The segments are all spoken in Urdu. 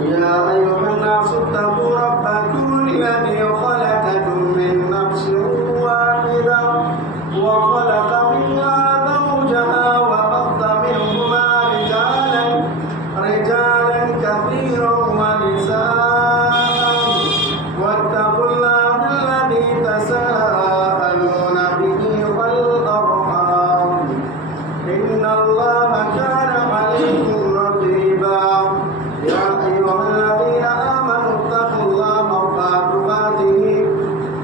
يا أيها الناس اتقوا ربكم الذي خلقكم من نفس واحدة وخلق منها زوجها وبث منهما رجالا كثيرا ونساء واتقوا الله الذي تساءلون به والأرحام إن الله كان عليكم رقيبا يا أيها الذين آمنوا اتقوا الله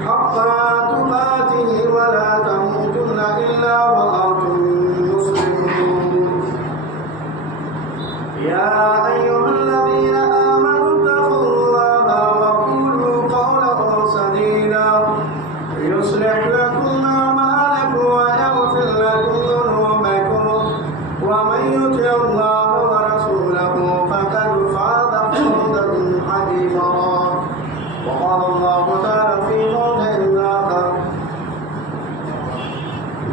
حق تقاته ولا تموتن إلا وأنتم مسلمون يا أيها الذين آمنوا اتقوا الله وقولوا قولا سديدا يصلح لكم أعمالكم ويغفر لكم ذنوبكم ومن يطع الله ورسوله فقد فاز فوزا عظيما وقال الله تعالى في موضع آخر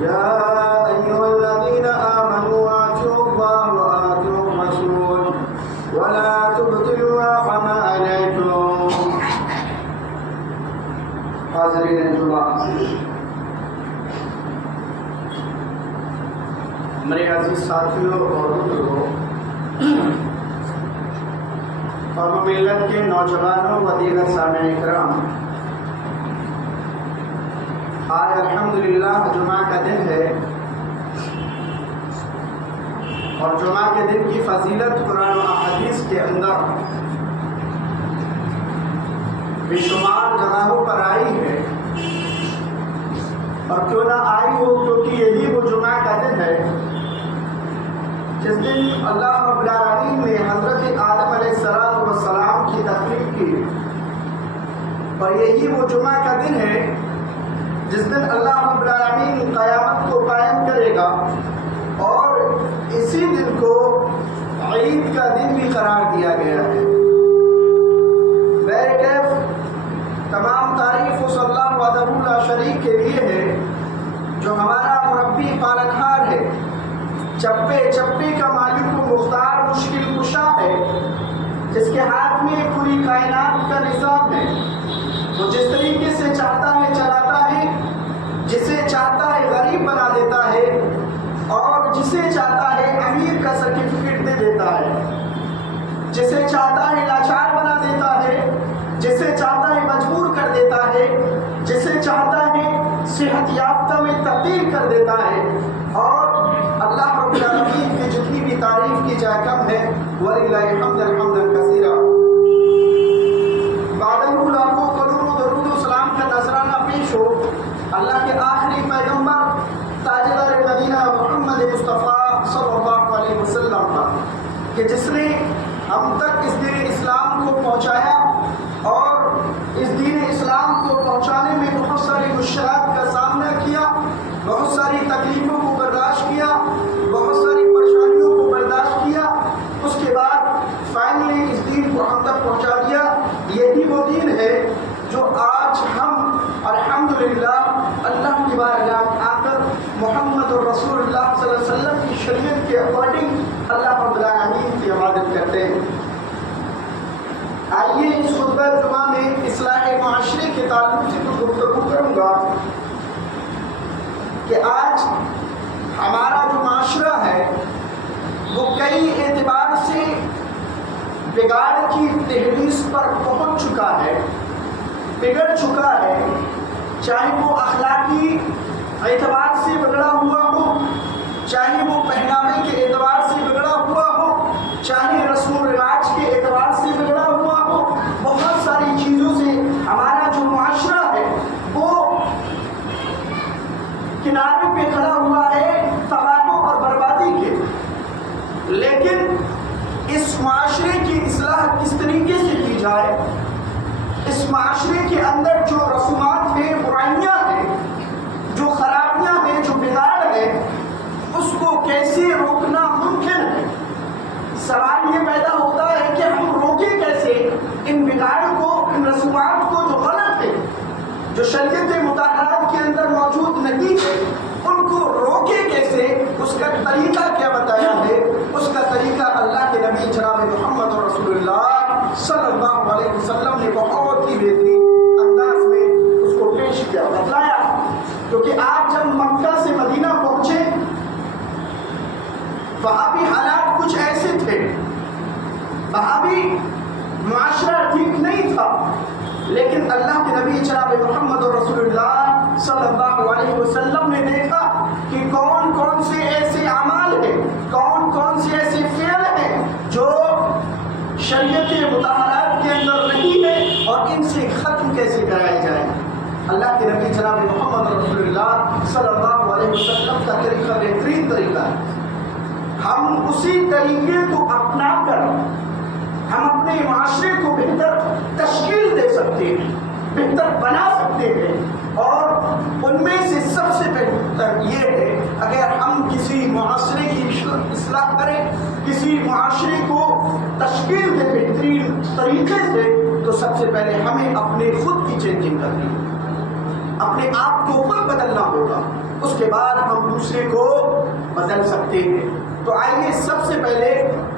يا أيها الذين آمنوا أطيعوا الله وأطيعوا الرسول ولا تبطلوا أعمالكم. حاضرین جمعہ، میرے عزیز ساتھیوں اور بزرگوں اور ملت کے نوجوانوں و دیگر سامعین کرام، آج الحمدللہ جمعہ کا دن ہے اور جمعہ کے دن کی فضیلت قرآن و احادیث کے اندر بے شمار جگہوں پر آئی ہے، اور کیوں نہ آئی ہو کیونکہ یہی وہ جمعہ کا دن ہے جس دن اللہ رب العالمین نے حضرت آدم علیہ السلام کی تخلیق کی، اور یہی وہ جمعہ کا دن ہے جس دن اللہ رب العالمین قیامت کو قائم کرے گا، اور اسی دن کو عید کا دن بھی قرار دیا گیا ہے۔ بہرکیف تمام تعریف اس اللہ وحدہ لا شریک کے لیے ہے جو ہمارا مربی پالنہار ہے، چپے چپے کا مالک و مختار مشکل کشا ہے، جس کے ہاتھ میں پوری کائنات کا نظام ہے۔ وہ جس طریقے سے چاہتا ہے چلاتا ہے، جسے چاہتا ہے غریب بنا دیتا ہے، اور جسے چاہتا ہے امیر کا سرٹیفکیٹ دے دیتا ہے، جسے چاہتا ہے لاچار بنا دیتا ہے، جسے چاہتا ہے مجبور کر دیتا ہے، جسے چاہتا ہے صحت یافتہ میں تبدیل کر دیتا ہے، اور اللہ رب العالمین کی جتنی بھی تعریف کی جائے کم ہے۔ وَلِلَّهِ الْحَمْدُ حَمْدًا كَثِيرًا۔ بعدہ لاکھوں کروڑوں درود و سلام کا نذرانہ پیش ہو اللہ کے آخری پیغمبر تاجدار مدینہ محمد مصطفیٰ صلی اللہ علیہ وسلم کا، کہ جس نے ہم تک اس دین اسلام کو پہنچایا، اور اس دین اسلام کو پہنچانے میں بہت ساری مشکلات کا سامنا کیا، بہت ساری تکلیفوں کو برداشت کیا، بہت ساری پریشانیوں کو برداشت کیا، اس کے بعد فائنلی اس دین کو ہم تک پہنچا دیا۔ یہی وہ دین ہے جو آج ہم الحمدللہ اللہ کی بارگاہ میں آ کر محمد رسول اللہ صلی اللہ علیہ وسلم کی شریعت کے اکارڈنگ اللہ رب العالمین کی عبادت کرتے ہیں۔ آئیے اس خطبہ جمعہ میں اصلاح معاشرے کے تعلق سے کچھ گفتگو کروں گا کہ آج ہمارا جو معاشرہ ہے وہ کئی اعتبار سے بگاڑ کی تہلیس پر پہنچ چکا ہے، بگڑ چکا ہے، چاہے وہ اخلاقی اعتبار سے بگڑا ہوا ہو، چاہے وہ پہناوے کے اعتبار سے بگڑا ہوا ہو، چاہے رسم و رواج کے اعتبار سے بگڑا ہوا ہو، بہت ساری چیزوں سے ہمارا جو معاشرہ ہے وہ کنارے پہ کھڑا ہوا ہے تباہ اور بربادی کے۔ لیکن اس معاشرے کی اصلاح کس طریقے سے کی جائے، اس معاشرے کے اندر جو رسومات ہیں، برائیاں ہیں، جو خرابیاں ہیں، جو بگاڑ ہے، اس کو کیسے روکنا ممکن ہے؟ سوال یہ پیدا ہوتا ہے کہ ہم روکیں کیسے ان بگاڑ کو، ان رسومات کو جو غلط ہے، جو شریعت مطہرات کے اندر موجود نہیں ہے، ان کو روکے کیسے؟ اس کا طریقہ کیا بتایا ہے؟ اس کا طریقہ اللہ کے نبی جناب محمد رسول اللہ لیکن اللہ کے نبی جناب محمد رسول اللہ صلی اللہ علیہ وسلم نے دیکھا کہ کون کون سے ایسے اعمال ہیں، کون کون سے ایسے فعل ہیں جو شریعت مطالعات کے اندر نہیں ہے اور ان سے ختم کیسے کرائے جائے۔ اللہ کے نبی جناب محمد رسول اللہ صلی اللہ علیہ وسلم کا طریقہ بہترین طریقہ ہے۔ ہم اسی طریقے کو اپنا کر ہم اپنے معاشرے کو بہتر تشکیل دے سکتے ہیں، بہتر بنا سکتے ہیں، اور ان میں سے سب سے بہتر یہ ہے اگر ہم کسی معاشرے کی اصلاح کریں، کسی معاشرے کو تشکیل دیں بہترین طریقے سے، تو سب سے پہلے ہمیں اپنے خود کی چینجنگ کرنی ہے، اپنے آپ کو خود بدلنا ہوگا، اس کے بعد ہم دوسرے کو بدل سکتے ہیں۔ تو آئیے سب سے پہلے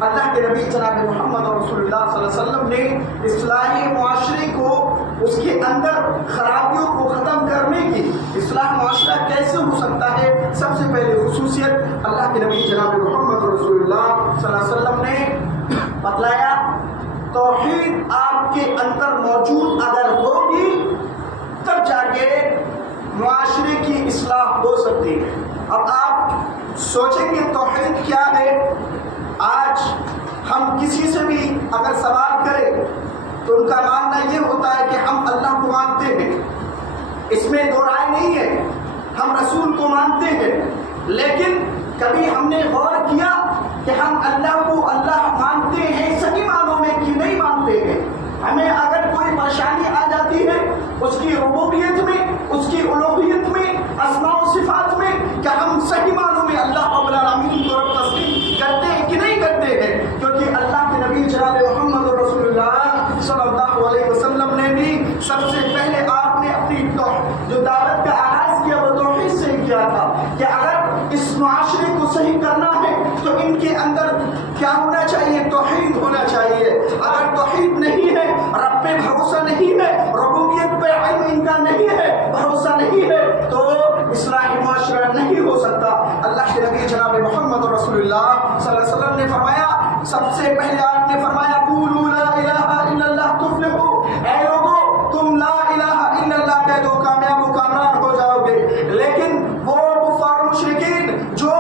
اللہ کے نبی جناب محمد رسول اللہ صلی اللہ علیہ وسلم نے اصلاحی معاشرے کو، اس کے اندر خرابیوں کو ختم کرنے کی اصلاح معاشرہ کیسے ہو سکتا ہے، سب سے پہلے خصوصیت اللہ کے نبی جناب محمد رسول اللہ صلی اللہ علیہ وسلم نے بتلایا، توحید آپ کے اندر موجود اگر ہوگی تب جا کے معاشرے کی اصلاح ہو سکتی ہے۔ اب آپ سوچیں گے توحید کیا ہے؟ آج ہم کسی سے بھی اگر سوال کریں تو ان کا ماننا یہ ہوتا ہے کہ ہم اللہ کو مانتے ہیں، اس میں دو رائے نہیں ہے، ہم رسول کو مانتے ہیں، لیکن کبھی ہم نے غور کیا کہ ہم اللہ کو اللہ مانتے ہیں صحیح معنوں میں کہ نہیں مانتے ہیں؟ ہمیں اگر کوئی پریشانی آ جاتی ہے اس کی ربوبیت میں، اس کی الوہیت میں، اسماء و صفات میں، کیا ہم صحیح معنوں میں اللہ رب العالمین کو رب تسلیم کرتے ہیں کہ نہیں کرتے ہیں؟ کیونکہ اللہ کے نبی جناب محمد رسول اللہ صلی اللہ علیہ وسلم نے بھی سب سے پہلے آپ نے اپنی جو دعوت کا آغاز کیا وہ توحید سے کیا تھا کہ اگر اس معاشرے کو صحیح کرنا ہے تو ان کے اندر کیا ہونا چاہیے؟ توحید ہونا چاہیے۔ اگر توحید نہیں ہے، رب پہ بھروسہ نہیں ہے، ربوبیت پہ علم ان کا نہیں ہے، بھروسہ نہیں ہے، تو اصلاحی معاشرہ نہیں ہو سکتا۔ اللہ کے نبی جناب محمد رسول اللہ صلی اللہ علیہ وسلم نے فرمایا، سب سے پہلے آپ نے فرمایا قولوا لا الہ الا اللہ تفلحوا، اے لوگو تم لا الہ الا اللہ کہہ دو کامیاب و کامران ہو جاؤ گے۔ لیکن وہ کفار مشرکین جو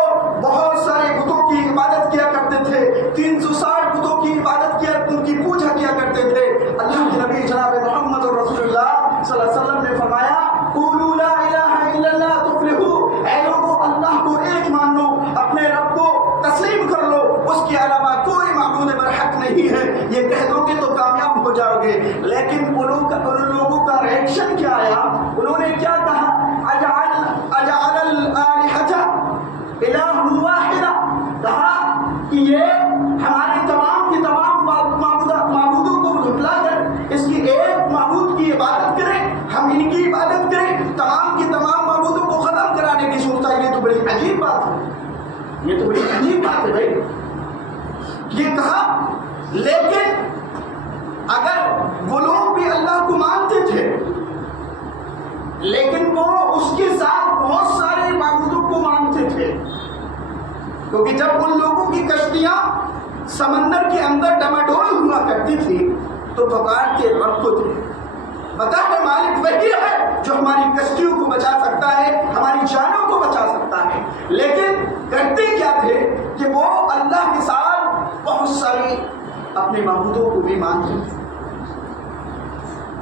بہت سارے بتوں کی عبادت کیا کرتے تھے، 360 بتوں کی عبادت کیا، ان کی پوجا کیا کرتے تھے، اللہ کے نبی جناب محمد رسول اللہ صلی اللہ علیہ وسلم نے فرمایا قولوا لا الہ الا اللہ تفلحوا، اے لوگو اللہ کو ایک مان لو، اپنے رب کو تسلیم کر لو، اس کے علاوہ کوئی معبود برحق نہیں ہے، یہ کہہ دو گے تو کامیاب ہو جاؤ گے۔ لیکن ان لوگوں کا ریئیکشن کیا آیا؟ انہوں نے کیا کہا؟ اجعل الالہۃ الہ واحدہ، کہا کہ یہ ہمارے تمام کی تمام معبودوں کو جھٹلا کر اس کی ایک معبود کی عبادت کریں، ہم ان کی عبادت کریں، تمام کی تمام معبودوں کو ختم کرانے کی سوچتا ہے۔ یہ تو بڑی عجیب بات ہے، یہ تو بڑی عجیب بات ہے بھائی، یہ کہا۔ لیکن اگر وہ لوگ بھی اللہ کو مانتے تھے لیکن وہ اس کے ساتھ بہت سارے معبودوں کو مانتے تھے، کیونکہ جب ان لوگوں کی کشتیاں سمندر کے اندر ڈماڈول ہوا کرتی تھی تو پکارتے رب کو تھے، پتا ہے مالک وہی ہے جو ہماری کشتیوں کو بچا سکتا ہے، ہماری جانوں کو بچا سکتا ہے، لیکن کرتے کیا تھے کہ وہ اللہ کے ساتھ بہت ساری اپنے معبودوں کو بھی مانتے تھے۔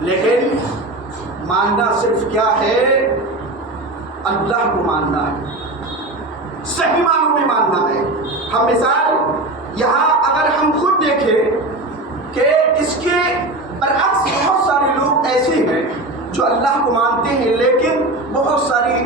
لیکن ماننا صرف کیا ہے؟ اللہ کو ماننا ہے، صحیح معنوں میں ماننا ہے۔ ہم مثال یہاں اگر ہم خود دیکھیں کہ اس کے برعکس بہت سارے لوگ ایسے ہیں جو اللہ کو مانتے ہیں لیکن بہت ساری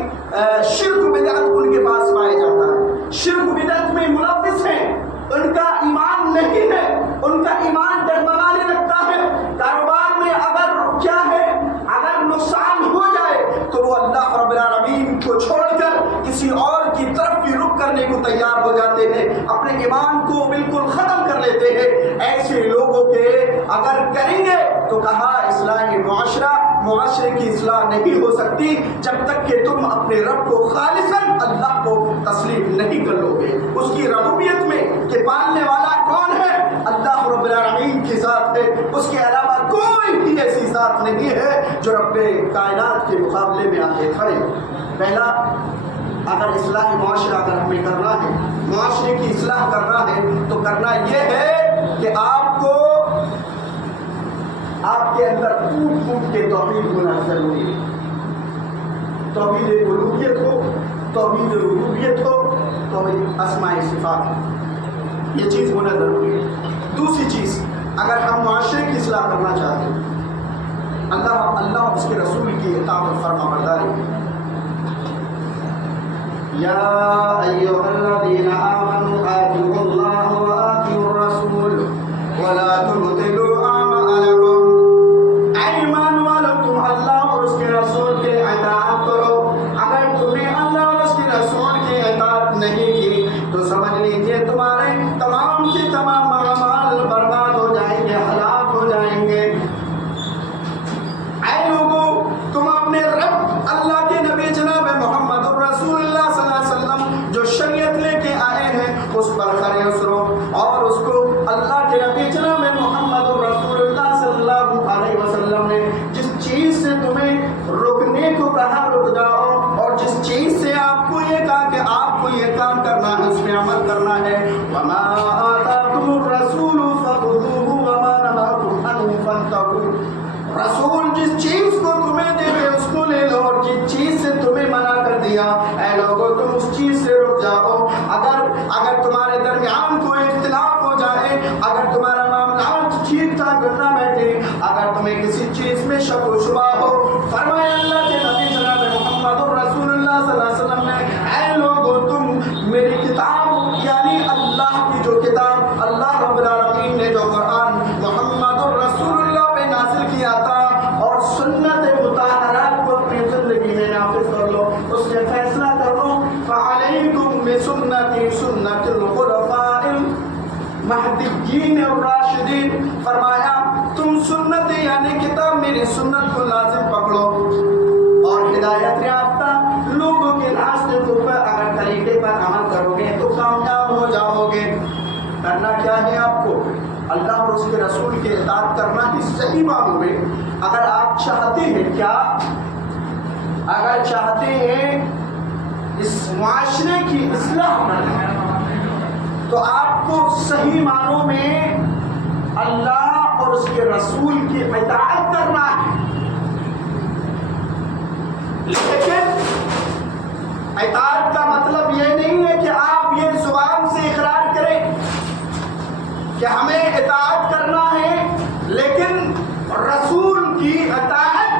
شرک و بدعت ان کے پاس پائے جاتا ہے، شرک و بدعت میں ملوث ہیں، ان کا ایمان نہیں ہے، ان کا ایمان ڈگمگانے لگتا ہے، کاروبار میں اگر کیا ہے اگر نقصان ہو جائے تو وہ اللہ رب العالمین کو چھوڑ کر کسی اور کی طرف بھی رخ کرنے کو تیار ہو جاتے ہیں، اپنے ایمان کو بالکل ختم کر لیتے ہیں۔ ایسے لوگوں کے اگر کریں گے تو کہا اصلاح معاشرہ معاشرے کی اصلاح نہیں ہو سکتی جب تک کہ تم اپنے رب کو خالصاً اللہ کو تسلیم نہیں کر لو گے، اس کی ربوبیت میں کہ پالنے والا کون ہے؟ اللہ رب العالمین کی ذات ہے، اس کے علاوہ کوئی بھی ایسی ذات نہیں ہے جو رب کائنات کے مقابلے میں آ کے کھڑے ہو۔ پہلا، اگر اصلاح معاشرہ اگر ہمیں کرنا ہے، معاشرے کی اصلاح کرنا ہے تو کرنا یہ ہے کہ آپ کو آپ کے اندر ٹوٹ ٹوٹ کے توحید ہونا ضروری ہے۔ توحید الوہیت ہو، توحید ربوبیت ہو، توحید اسماء صفات، یہ چیز ہونا ضروری ہے۔ دوسری چیز، اگر ہم معاشرے کی اصلاح کرنا چاہتے ہیں، اللہ اور اس کے رسول کی اطاعت و فرما برداری، یا ایھا الذین آمنوا اطیعوا اللہ واطیعوا الرسول ولا تبطلوا اعمالکم، اے ایمان والو تم اللہ اور اس کے رسول کے اطاعت کرو۔ اگر تم نے اللہ اور اس کے رسول کی اطاعت نہیں کی تو سمجھ لیجیے تمہارے تمام کے تمام اعمال برباد ہو جائیں گے، ہلاک ہو جائیں گے۔ اے لوگوں، تم اپنے رب اللہ کے نبی جناب محمد رسول اللہ صلی اللہ علیہ وسلم جو شریعت لے کے آئے ہیں اس پر کھرے اترو، اور اس کو اللہ کے نبی جناب محمد رسول اللہ صلی اللہ علیہ وسلم نے جس چیز سے تمہیں رکنے کو کہا رک جاؤ، اور جس چیز سے آپ کو یہ کہا کہ آپ کو یہ کام کرنا ہے اس میں عمل کرنا ہے۔ وما آتاکم الرسول فخذوہ وما نہاکم عنہ فانتہوا، رسول جس چیز کو تمہیں دے دے اس کو لے لو، اور جس چیز سے تمہیں منع کر دیا اے لوگوں تم اس چیز سے رک جاؤ۔ اگر تمہارے درمیان کوئی اختلاف ہو جائے، اگر تمہارا معاملات ٹھیک ٹھاک نہ بیٹھے، اگر تمہیں کسی چیز میں شک و شبہ ہو، فرمایا اللہ کے نبی جناب محمد رسول اللہ صلی اللہ علیہ وسلم نے، اے لوگوں تم میری کتاب یعنی اللہ کی جو کتاب اللہ رب العالمین نے جو قرآن محمد رسول اللہ پہ نازل کیا تھا، اور سنت مطہرات کو اپنی زندگی میں نافذ کر لو، اس سے فیصلہ کر لو۔ فعلیکم بسنتی سنت الخلفاء المہدیین الراشدین، فرمایا تم سنت یعنی کتاب میری سنت کو لازم پکڑو، اور ہدایت یافتہ لوگوں کے راستے کو اگر طریقے پر عمل کرو گے تو کامیاب ہو جاؤ گے۔ کرنا کیا ہے آپ کو؟ اللہ اور اس کے رسول کے اطاعت کرنا ہی صحیح معلوم ہے۔ اگر آپ چاہتے ہیں کیا؟ اگر چاہتے ہیں اس معاشرے کی اصلاح کرنا تو آپ کو صحیح معنوں میں اللہ اور اس کے رسول کی اطاعت کرنا ہے، لیکن اطاعت کا مطلب یہ نہیں ہے کہ آپ یہ زبان سے اقرار کریں کہ ہمیں اطاعت کرنا ہے، لیکن رسول کی اطاعت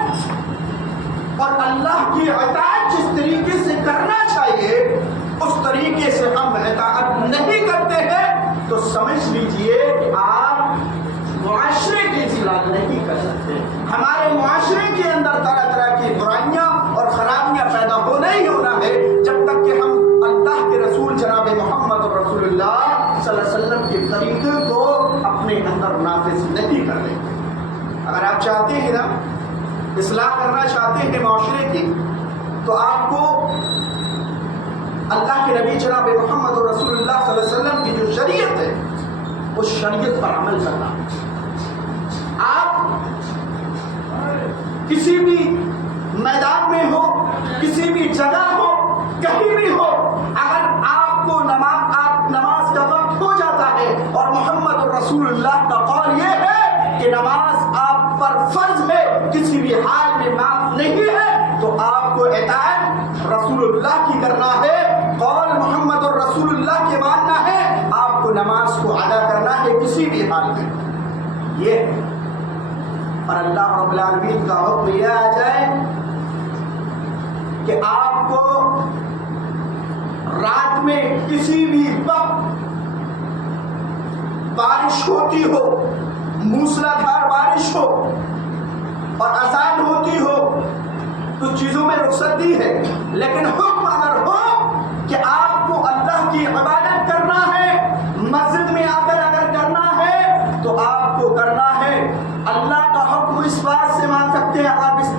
اور اللہ کی اطاعت جس طریقے سے کرنا چاہیے اس طریقے سے ہم اطاعت نہیں کرتے ہیں تو سمجھ لیجئے کہ آپ معاشرے کی اصلاح نہیں کر سکتے۔ ہمارے معاشرے کے اندر طرح طرح کی برائیاں اور خرابیاں پیدا ہونا ہی ہونا ہے جب تک کہ ہم اللہ کے رسول جناب محمد رسول اللہ صلی اللہ علیہ وسلم کے طریقے کو اپنے اندر نافذ نہیں کر لیں۔ اگر آپ چاہتے ہیں نا اصلاح کرنا چاہتے ہیں معاشرے کی، تو آپ کو اللہ کے نبی جناب محمد رسول اللہ صلی اللہ علیہ وسلم کی جو شریعت ہے اس شریعت پر عمل کرنا۔ آپ کسی بھی میدان میں ہو، کسی بھی جگہ ہو، کہیں بھی ہو، اگر آپ کو نماز کا وقت ہو جاتا ہے اور محمد رسول اللہ کا قول یہ ہے کہ نماز آپ پر فرض ہے، کسی بھی حال میں معاف نہیں ہے، تو آپ کو اطاعت رسول اللہ کی کرنا ہے، قول محمد رسول اللہ کے ماننا ہے، آپ کو نماز کو ادا کرنا ہے کسی بھی حال میں۔ یہ اور اللہ رب العالمین کا حکم یہ آ جائے کہ آپ کو رات میں کسی بھی وقت بارش ہوتی ہو، موسلادھار بارش ہو اور اذان ہوتی ہو، کچھ چیزوں میں رخصت دی ہے، لیکن حکم اگر ہو کہ آپ کو اللہ کی عبادت کرنا ہے، مسجد میں آ کر اگر کرنا ہے تو آپ کو کرنا ہے۔ اللہ کا حکم اس بات سے مان سکتے ہیں، آپ اس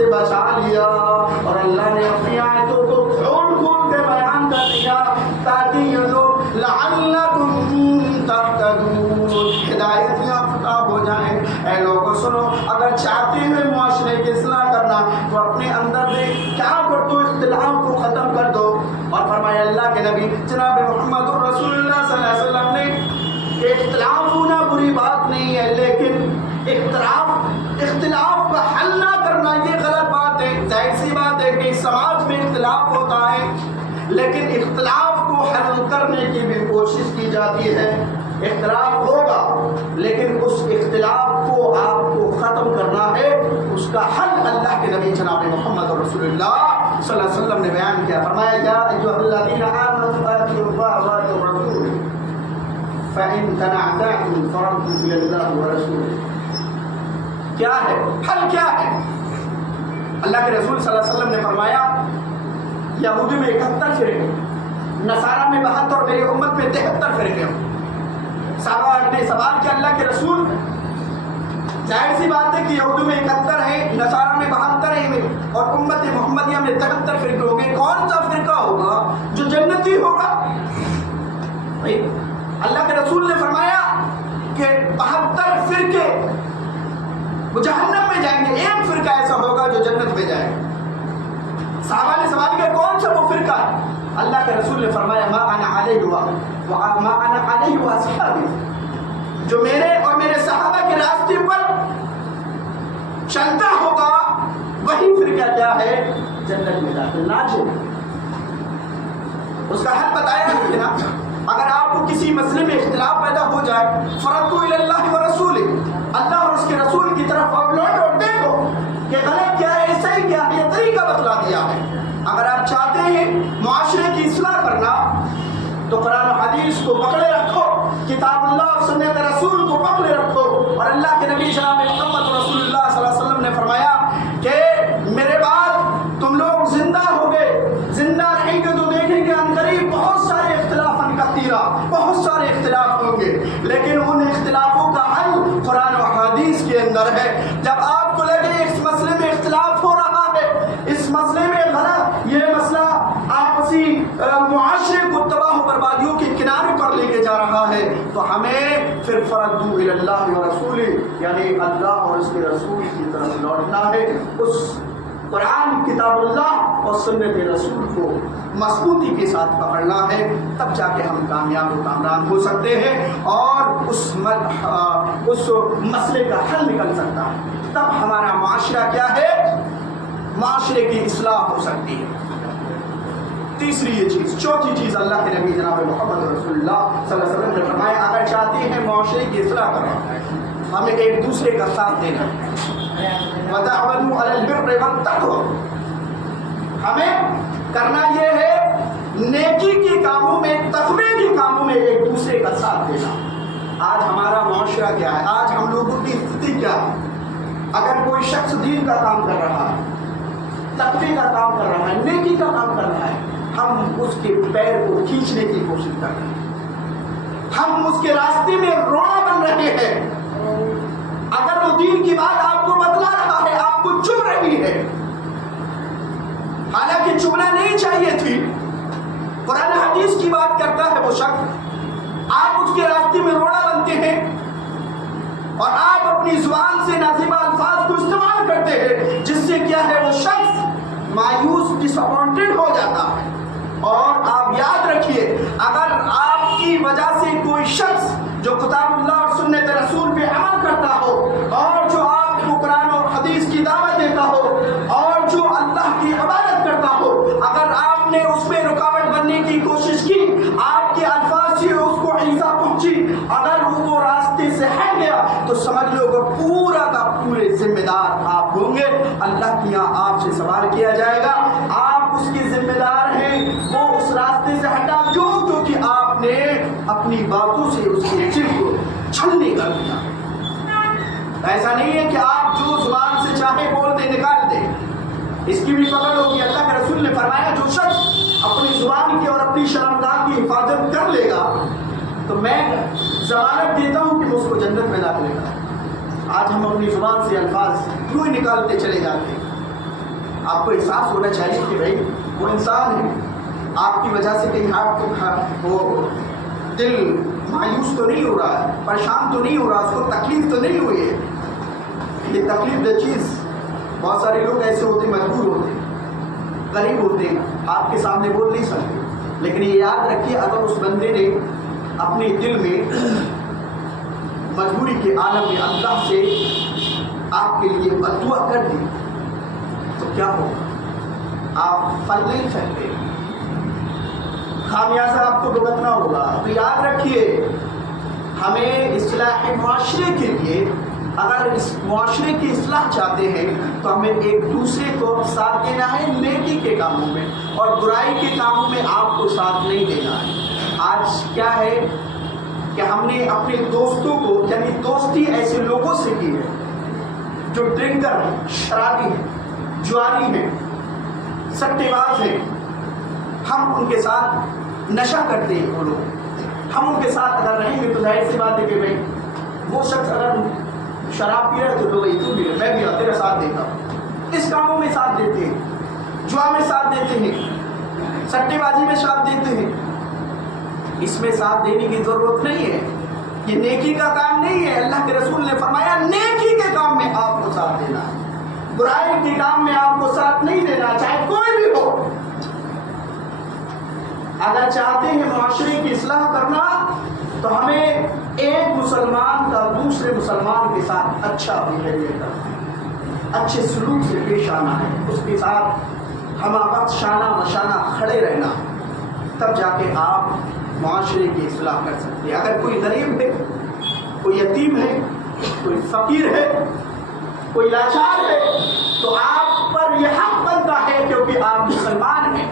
سے بچا لیا اور اللہ نے اپنی آیتوں کو کھول کھول کے بیان کر دیا تاکہ یہ لوگ لعلکم تہتدون ہدایت یافتہ ہو جائیں۔ اے لوگوں سنو، اگر چاہتے ہیں معاشرے کی اصلاح کرنا تو اپنے اندر سے کیا کر دو، اختلاف کو ختم کر دو۔ اور فرمایا اللہ کے نبی جناب محمد رسول اللہ صلی اللہ علیہ وسلم نے اختلاف ہونا بری بات نہیں ہے، لیکن اختلاف کا حل نہ کرنا یہ غلط بات ہے۔ ظاہر سی بات ہے کہ سماج میں اختلاف ہوتا ہے، لیکن اختلاف کو حل کرنے کی بھی کوشش کی جاتی ہے۔ اختلاف ہوگا لیکن اس اختلاف کو آپ کو ختم کرنا ہے، اس کا حل اللہ کے نبی جناب محمد رسول اللہ صلی اللہ علیہ وسلم نے بیان کیا۔ فرمایا یا ایھا الذین آمنوا اطیعوا اللہ واطیعوا الرسول فإن تنازعتم فردوا إلی اللہ ورسولہ۔ کیا ہے حل؟ کیا ہے؟ اللہ کے رسول صلی اللہ علیہ وسلم نے فرمایا یہودی میں 71 فرقے، نصارہ میں 72، میری امت میں 73 فرقے ہوں۔ صحابہ نے سوال کیا اللہ کے رسول، ظاہر سی بات ہے کہ یہودی میں 71 ہے، نصارہ میں 72 ہے اور امت محمدیہ میں 73 فرقے ہوں گے، کون سا فرقہ ہوگا جو جنتی ہوگا؟ اللہ کے رسول نے فرمایا کہ 72 فرقے وہ جہنم میں جائیں گے، ایک فرقہ ایسا ہوگا جو جنت میں جائے گا۔ صحابہ نے سوال کیا کون سا وہ فرقہ ہے؟ اللہ کے رسول نے فرمایا ما انا علیہ واصحابی، جو میرے اور میرے صحابہ کے راستے پر چلتا ہوگا وہی فرقہ کیا ہے؟ جنت میں داخل ناجو۔ اس کا حل بتایا ہے نا، اگر آپ کو کسی مسئلے میں اختلاف پیدا ہو جائے فردوا الی اللہ ورسولہ، اللہ اور اس کے رسول کی طرف آپ لوٹو اور دیکھو کہ غلط کیا ہے صحیح کیا ہے، یہ طریقہ بتلا دیا ہے۔ اگر آپ چاہتے ہیں معاشرے کی اصلاح کرنا تو قرآن و حدیث کو پکڑے رکھو، کتاب اللہ اور سنت رسول کو پکڑے رکھو۔ اور اللہ کے نبی جناب محمد رسول اللہ صلی اللہ علیہ وسلم نے فرمایا کہ میرے بعد تم لوگ زندہ ہو گئے، زندہ رہیں گے تو دیکھیں گے عنقریب بہت سارے اختلاف کثیرہ، بہت سارے اختلاف ہوں گے، لیکن ان اختلافوں کا حل قرآن و حدیث کے اندر ہے۔ جب آپ کو لگے اس مسئلے میں اختلاف ہو رہا ہے، اس مسئلے میں غلط، یہ مسئلہ آپسی معاشرے کو تباہ و بربادیوں کے کنارے پر لے کے جا رہا ہے، تو ہمیں پھر فردوا الی اللہ ورسولہ، یعنی اللہ اور اس کے رسول کی طرف لوٹنا ہے، اس قرآن کتاب اللہ اور سنت رسول کو مضبوطی کے ساتھ پکڑنا ہے، تب جا کے ہم کامیاب و کامران ہو سکتے ہیں اور اس مسئلے کا حل نکل سکتا ہے۔ تب ہمارا معاشرہ کیا ہے؟ معاشرے کی اصلاح ہو سکتی ہے۔ تیسری یہ چیز، چوتھی چیز اللہ کے نبی جناب محمد رسول اللہ صلی اللہ علیہ وسلم نے فرمایا اگر چاہتے ہیں معاشرے کی اصلاح کرنا، ہمیں ایک دوسرے کا ساتھ دینا ہے۔ وَتَعَوَنُوا عَلَى الْبِرِّ وَالتَّقْوَىٰ، ہمیں کرنا یہ ہے نیکی کے کاموں میں، تقوی کے کاموں میں ایک دوسرے کا ساتھ دینا۔ آج ہمارا معاشرہ کیا ہے؟ آج ہم لوگوں کی استھتی کیا ہے؟ اگر کوئی شخص دین کا کام کر رہا ہے، تقوی کا کام کر رہا ہے، نیکی کا کام کر رہا ہے، ہم اس کے پیر کو کھینچنے کی کوشش کر رہے ہیں، ہم اس کے راستے میں روڑا بن رہے ہیں۔ اگر وہ دین کی بات آپ کو بتلا رہا ہے، آپ کو چبھ رہی ہے، حالانکہ چبھنا نہیں چاہیے تھی، قرآن حدیث کی بات کرتا ہے وہ شخص، آپ اس کے راستے میں روڑا بنتے ہیں اور آپ اپنی زبان سے نازیبہ الفاظ کو استعمال کرتے ہیں، جس سے کیا ہے وہ شخص مایوس، ڈس اپوائنٹڈ ہو جاتا ہے۔ اور آپ یاد رکھیے، اگر آپ کی وجہ سے کوئی شخص جو کتاب اللہ اور سنت رسول پہ عمل کرتا ہو اور جو آپ کو قرآن اور حدیث کی دعوت دیتا ہو اور جو اللہ کی عبادت کرتا ہو، اگر آپ نے اس میں رکاوٹ بننے کی کوشش کی، آپ کے الفاظ سے اس کو ایذا پہنچی، اگر وہ راستے سے ہٹ گیا تو سمجھ لو کہ پورا کا پورے ذمہ دار آپ ہوں گے۔ اللہ کے یہاں آپ سے سوال کیا جائے گا، آپ اس کے ذمہ دار ہیں، وہ اس راستے سے ہٹا کیوں؟ کیونکہ آپ نے اپنی باتوں سے اس کے دل کو چھلنی کر دیا۔ ایسا نہیں ہے کہ آپ جو زبان سے چاہے بول دے نکال دے، اس کی بھی پکڑ ہوگی۔ اللہ کے رسول نے فرمایا جو شخص اپنی زبان کی اور اپنی شرمگاہ کی حفاظت کر لے گا تو میں ضمانت دیتا ہوں کہ اس کو جنت میں داخلے گا۔ آج ہم اپنی زبان سے الفاظ کیوں نکالتے چلے جاتے ہیں؟ آپ کو احساس ہونا چاہیے کہ بھائی وہ انسان ہے، آپ کی وجہ سے کہیں آپ کو وہ دل مایوس تو نہیں ہو رہا ہے، پریشان تو نہیں ہو رہا، اس کو تکلیف تو نہیں ہوئی ہے. یہ تکلیف دہ چیز، بہت سارے لوگ ایسے ہوتے ہیں، مجبور ہوتے ہیں، غریب ہوتے ہیں، آپ کے سامنے بول نہیں سکتے، لیکن یہ یاد رکھیے اگر اس بندے نے اپنے دل میں مجبوری کے عالم میں اللہ سے آپ کے لیے بددعا کر دی تو کیا ہوگا؟ آپ پھل نہیں سکتے، خامیازہ آپ کو بھگتنا ہوگا. تو یاد رکھیے ہمیں اصلاح معاشرے کے لیے، اگر اس معاشرے کی اصلاح چاہتے ہیں تو ہمیں ایک دوسرے کو ساتھ دینا ہے نیکی کے کاموں میں، اور برائی کے کاموں میں آپ کو ساتھ نہیں دینا ہے. آج کیا ہے کہ ہم نے اپنے دوستوں کو، یعنی دوستی ایسے لوگوں سے کی ہے جو ڈرنکر ہیں، شرابی ہیں، جواری ہیں، سٹے باز ہیں. ہم ان کے ساتھ نشہ کرتے ہیں. وہ لوگ ہم ان کے ساتھ اگر رہیں گے تو ظاہر سی بات ہے کہ بھائی وہ شخص اگر شراب پی رہا ہے تو بھائی تو بھی میں بھی تیرا ساتھ دیتا ہوں. اس کاموں میں ساتھ دیتے ہیں، جوا میں ساتھ دیتے ہیں، سٹے بازی میں ساتھ دیتے ہیں. اس میں ساتھ دینے کی ضرورت نہیں ہے، یہ نیکی کا کام نہیں ہے. اللہ کے رسول نے فرمایا نیکی کے کام میں آپ کو ساتھ دینا ہے، برائی کے کام میں آپ کو ساتھ نہیں دینا، چاہے کوئی بھی ہو. اگر چاہتے ہیں معاشرے کی اصلاح کرنا تو ہمیں ایک مسلمان کا دوسرے مسلمان کے ساتھ اچھا بہیویئر کرنا، اچھے سلوک سے پیش آنا ہے، اس کے ساتھ ہمہ وقت شانہ مشانہ کھڑے رہنا، تب جا کے آپ معاشرے کی اصلاح کر سکتے ہیں. اگر کوئی غریب ہے، کوئی یتیم ہے، کوئی فقیر ہے، کوئی لاچار ہے تو آپ پر یہ حق بنتا ہے، کیونکہ آپ مسلمان ہیں،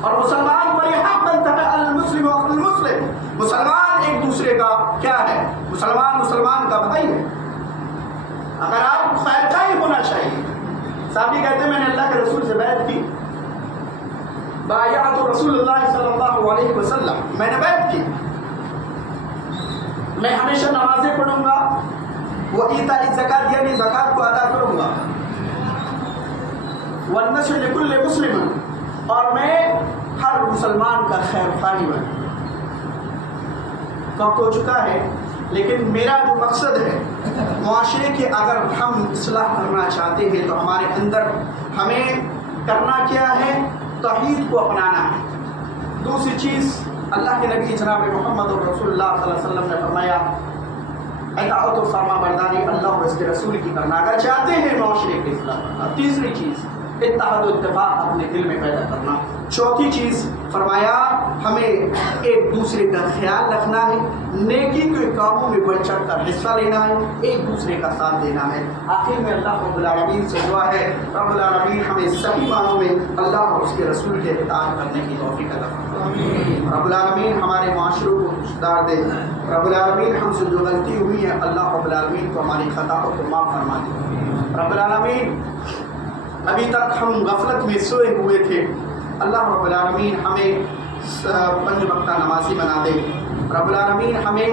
اور مسلمان پر یہ حق بنتا ہے المسلم و اخو المسلم. مسلمان ایک دوسرے کا کیا ہے؟ مسلمان کا بھائی ہے. اگر آپ خیر خواہ ہونا چاہیے. صحابی کہتے ہیں میں نے اللہ کے رسول سے بیعت کی، بایعت رسول اللہ صلی اللہ علیہ وسلم، میں نے بیعت کی، میں ہمیشہ نمازیں پڑھوں گا، وہ ایتاء الزکات یعنی زکات کو ادا کروں گا، والنصح لکل مسلم، اور میں ہر مسلمان کا خیر خواہ بن. وقت ہو چکا ہے، لیکن میرا جو مقصد ہے معاشرے کے اگر ہم اصلاح کرنا چاہتے ہیں تو ہمارے اندر ہمیں کرنا کیا ہے؟ توحید کو اپنانا ہے. دوسری چیز اللہ کے نبی جناب محمد رسول اللہ صلی اللہ علیہ وسلم نے فرمایا اطاعت و فرما برداری اللہ اور اس کے رسول کی کرنا اگر چاہتے ہیں معاشرے کی اصلاح کرنا. تیسری چیز اتحاد و اتفاق اپنے دل میں پیدا کرنا. چوتھی چیز فرمایا ہمیں ایک دوسرے کا خیال رکھنا ہے، نیکی کے کاموں میں بڑھ چڑھ کر حصہ لینا ہے، ایک دوسرے کا ساتھ دینا ہے. آخر میں اللہ رب العالمین سے دعا ہے رب العالمین ہمیں صحیح معنوں میں اللہ اور اس کے رسول کے اطاعت کرنے کی توفیق عطا فرمائے. رب العالمین ہمارے معاشروں کو خوشدار دے. رب العالمین ہم سے جو غلطی ہوئی ہے اللہ رب العالمین کو ہماری خطاؤں کو معاف فرما دے. رب العالمین ابھی تک ہم غفلت میں سوئے ہوئے تھے، اللہ رب العالمین ہمیں 5 وقتہ نمازی بنا دے. رب العالمین ہمیں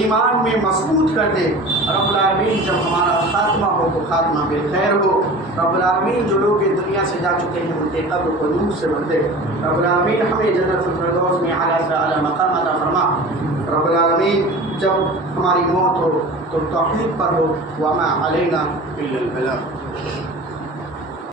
ایمان میں مضبوط کر دے. رب العالمین جب ہمارا خاتمہ ہو تو خاتمہ بالخیر ہو. رب العالمین جو لوگ دنیا سے جا چکے ہیں ان کے قبر کو نور سے بھر دے. رب العالمین ہمیں جنت الفردوس میں اعلیٰ سے اعلیٰ مقام عطا فرما. رب العالمین جب ہماری موت ہو تو توحید پر ہو، وما علینا الا البلاغ.